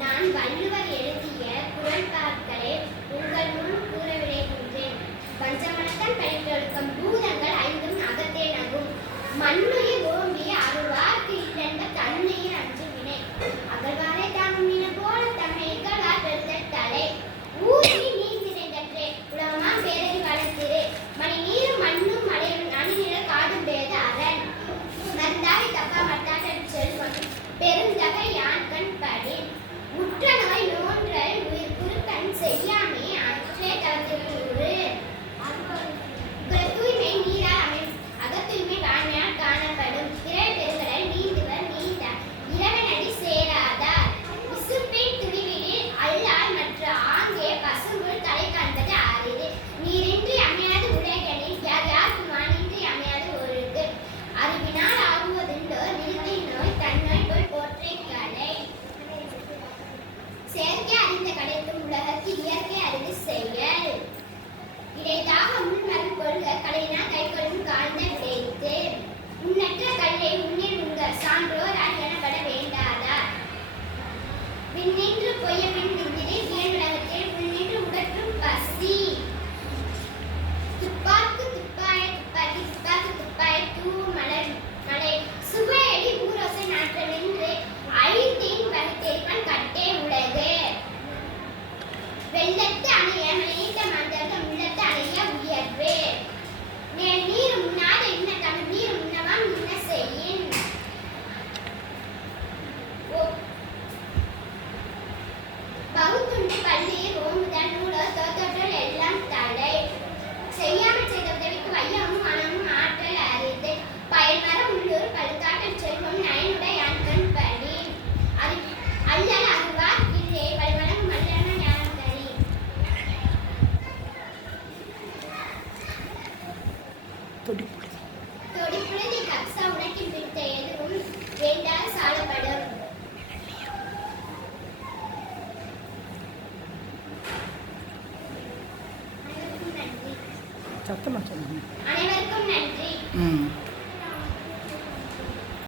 நான் வள்ளுவர் எழுதிய குறள்பாக்களை உங்கள் முன் கூற விளைகின்றேன். பஞ்சமனத்தான் பணித்தொழுக்கம் பூதங்கள் ஐந்தும் அகத்தே நகும். மண்ணுயிர் ஓம்பி அருள்வார்க்கு இல்லென்ப தன்னுயிர் அன்று வினை. அகழ்வாரை தாங்கும் நின போல தம்மை இகழ்வார் பெருத்த தலை. ஊறி நீர் நிறைந்தற்றே உலகமாம் பேரறி வளர்த்திரு. மணி நீரும் மண்ணும் மலையும் அணிநில காடும் பேத அரண். மருந்தாவி தப்பா மட்டாற்றல் செல்வம் பெருந்தகை யான் கண் படின். உற்ற நோய் நோன்றல் உயிர் குறுக்கண் செய்யாமே அற்றே தளத்தில் கூறு. தூய்மை நீரால் அமையும் அகத்தூய்மை வாய்மையால் காணப்படும். திரை பெருங்கடல் நீந்துவர் நீந்த இறைவனடி சேராதார். விசும்பின் துணிவினில் அல்லால் மற்ற ஆங்கே பசும்புல் தலை காண்பது அரிது. நீரின்றி அமையாது உலகெனில் யார் யாருக்கும் வானின்றி அமையாது ஒழுகு. அறிவினால் ஆகுவதுண்டோ நிலத்தின் நோய் தன்னோய் போய் போற்றை கலை. செயற்கை அறிந்த கடைக்கும் உலகத்தில் இயற்கை அறிந்து செயல். இடைத்தாக முன்மரம் கொள்க கலையினால் கைகொள்ளும் காய்ந்த விளைத்து. உன்னற்ற கல்லை உன்னில் உண்க சான்றோர் எனப்பட வேண்டாதார். விண்ணின்று பொய்ய பின் நின்றிலே வீண் உலகத்தில் உள்நின்று உடற்றும் பசி. துப்பாக்கு துப்பாய துப்பாக்கி துப்பாக்கு துப்பாய தூ மலர் மலை. சுவையடி ஊரோசை நாற்ற நின்று ஐந்தின் வகுத்தெரிப்பன் கட்டே உலகு. வெள்ளத்து அணைய மலையிட்ட மாந்தர்கள் உள்ளத்து அணைய உயர்வே. நீர் உண்ணாத இன்ன தமிழ் நீர் உண்ணவாம் இன்ன செய்யின். பகுத்துண்டு பள்ளியில் ஓம்புதல் நூலோ தோற்றல் எல்லாம் தடை. செய்யாமல் செய்த உதவிக்கு வையமும் மனமும் ஆற்றல் அறிந்து. பயன்மரம் உள்ளூர் பழுத்தாற்றல் செல்வம் நயனுடைய யான் கண் படி. அல்லல் அருவார் இல்லை வழிவழங்கும் மல்லன ஞானம் தரி. தொடிப்புழுதி கப்சா உனக்கு பிடித்த எதுவும் வேண்டால் சாலப்படும். சத்தமா சொல்லுங்க. அனைவருக்கும் நன்றி.